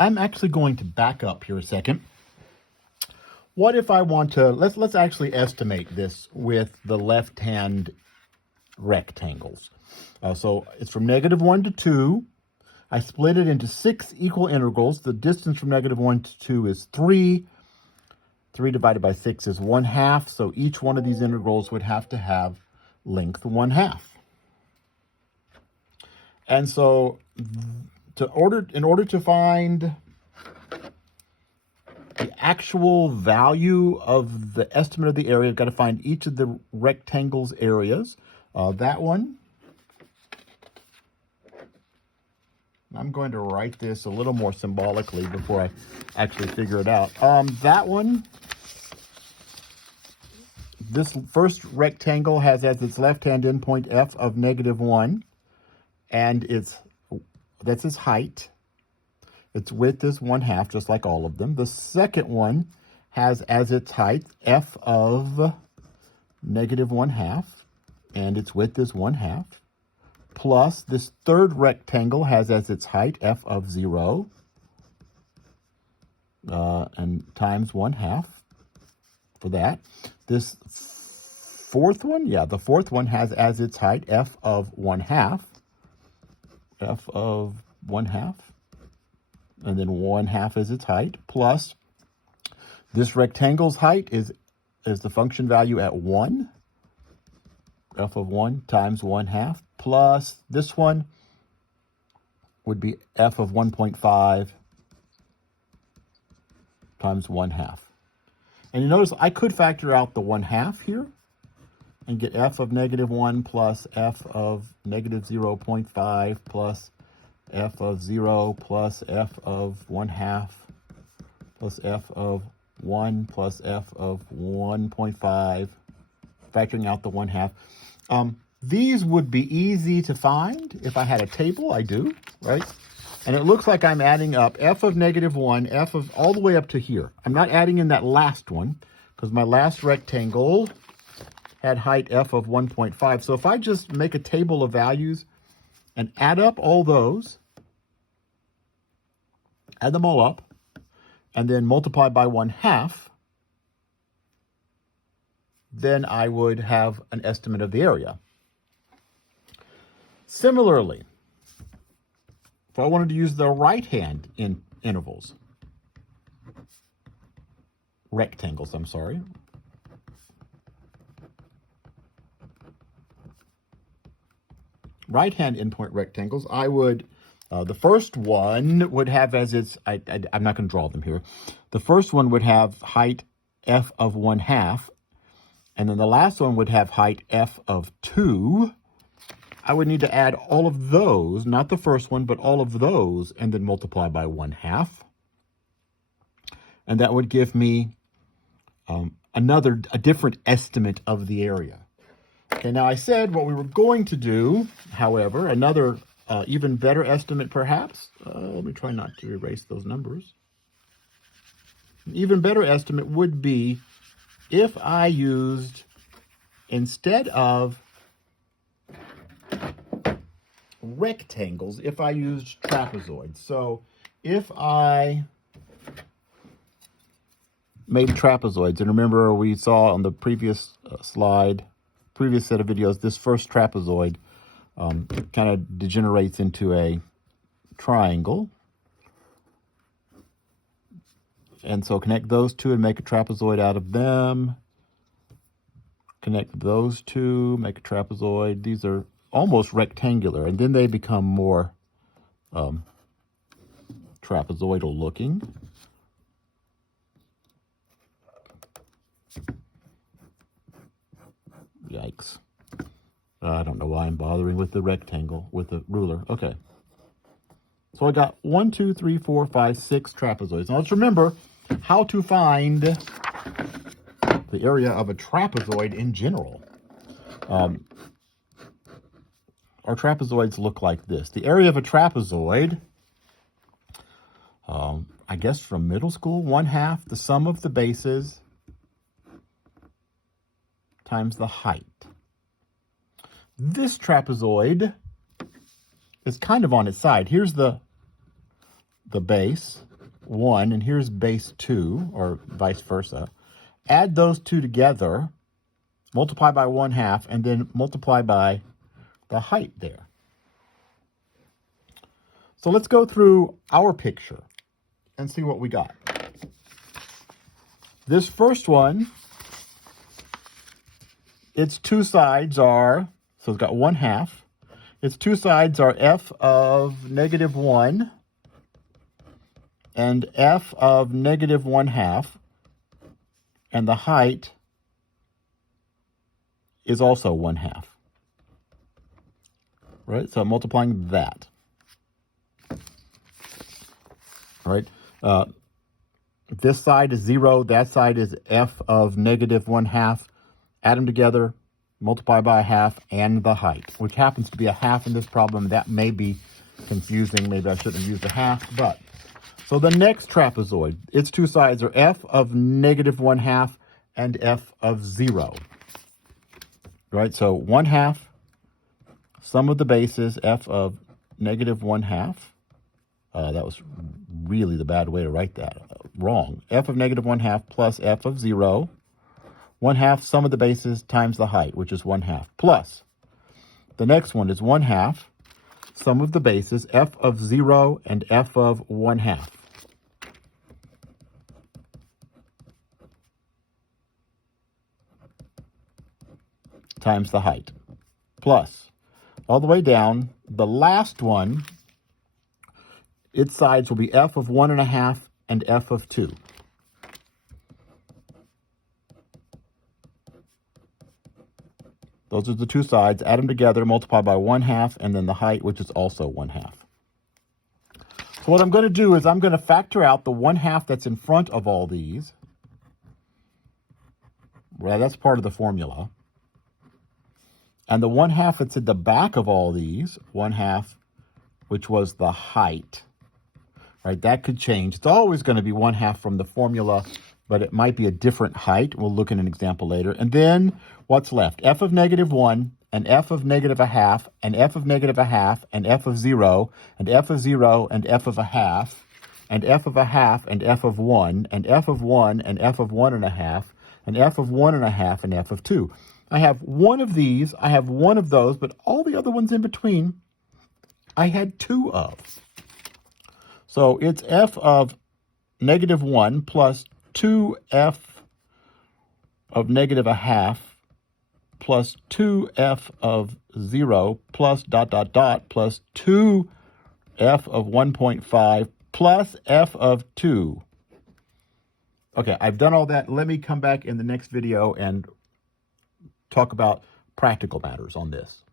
I'm actually going to back up here a second. What if I want to, let's actually estimate this with the left-hand rectangles. So it's from -1 to 2. I split it into 6 equal integrals. The distance from -1 to 2 is 3. 3 divided by 6 is 1/2. So each one of these integrals would have to have length 1/2. And so in order to find the actual value of the estimate of the area, I've got to find each of the rectangles' areas. That one, I'm going to write this a little more symbolically before I actually figure it out. That one, this first rectangle has as its left-hand endpoint f of -1, and that's its height. Its width is 1/2, just like all of them. The second one has as its height f of -1/2, and its width is 1/2. Plus, this third rectangle has as its height f of 0, and times 1/2 for that. This fourth one, the fourth one has as its height f of 1/2, f of 1/2. And then 1/2 is its height, plus this rectangle's height is the function value at 1, f of 1 times 1/2, plus this one would be f of 1.5 times 1/2. And you notice I could factor out the 1/2 here and get f of -1 plus f of -0.5 plus f of 0 plus f of 1/2 plus f of 1 plus f of 1.5, factoring out the 1/2. These would be easy to find if I had a table. I do, right? And it looks like I'm adding up f of -1, f of all the way up to here. I'm not adding in that last one because my last rectangle had height f of 1.5. So if I just make a table of values and add up all those, add them all up, and then multiply by 1/2, then I would have an estimate of the area. Similarly, if I wanted to use the right-hand intervals, rectangles, I'm sorry. Right-hand endpoint rectangles, I would, the first one would have as its, I'm not going to draw them here. The first one would have height f of 1/2, and then the last one would have height f of 2. I would need to add all of those, not the first one, but all of those, and then multiply by 1/2. And that would give me a different estimate of the area. Okay, now I said what we were going to do, however, another even better estimate perhaps. Let me try not to erase those numbers. An even better estimate would be if I used, instead of rectangles, if I used trapezoids. So if I made trapezoids, and remember we saw on the previous slide, previous set of videos, this first trapezoid kind of degenerates into a triangle. And so connect those two and make a trapezoid out of them. Connect those two, make a trapezoid. These are almost rectangular, and then they become more trapezoidal looking. Yikes. I don't know why I'm bothering with the rectangle, with the ruler. Okay. So I got 1, 2, 3, 4, 5, 6 trapezoids. Now let's remember how to find the area of a trapezoid in general. Our trapezoids look like this. The area of a trapezoid, I guess from middle school, 1/2 the sum of the bases times the height. This trapezoid is kind of on its side. Here's the base, 1, and here's base 2, or vice versa. Add those two together, multiply by 1/2, and then multiply by the height there. So let's go through our picture and see what we got. This first one, its two sides are, so it's got 1/2. Its two sides are f of negative 1 and f of negative 1/2. And the height is also 1/2. Right? So I'm multiplying that. All right. This side is 0. That side is f of negative 1/2. Add them together, multiply by 1/2, and the height, which happens to be 1/2 in this problem. That may be confusing. Maybe I shouldn't have used 1/2, but. So the next trapezoid, its two sides are f of negative 1/2 and f of 0. Right? So 1/2, sum of the bases, f of negative 1/2. That was really the bad way to write that. Wrong. F of negative 1/2 plus f of 0. 1/2, sum of the bases times the height, which is 1/2. Plus, the next one is 1/2, sum of the bases, f of 0 and f of 1/2. Times the height. Plus, all the way down, the last one, its sides will be f of 1.5 and f of 2. Those are the two sides. Add them together, multiply by 1/2, and then the height, which is also 1/2. So what I'm going to do is I'm going to factor out the 1/2 that's in front of all these. Well, that's part of the formula. And the 1/2 that's at the back of all these, 1/2, which was the height. Right, that could change. It's always going to be 1/2 from the formula, but it might be a different height. We'll look at an example later. And then what's left? F of negative 1 and f of negative 1/2 and f of negative 1/2 and f of 0 and f of 0 and f of 1/2 and f of 1/2 and f of 1 and f of 1 and f of 1.5 and f of 1.5 and f of 2. I have one of these, I have one of those, but all the other ones in between, I had two of. So it's f of negative 1 plus 2f of negative 1/2 plus 2f of 0 plus ... plus 2f of 1.5 plus f of 2. Okay, I've done all that. Let me come back in the next video and talk about practical matters on this.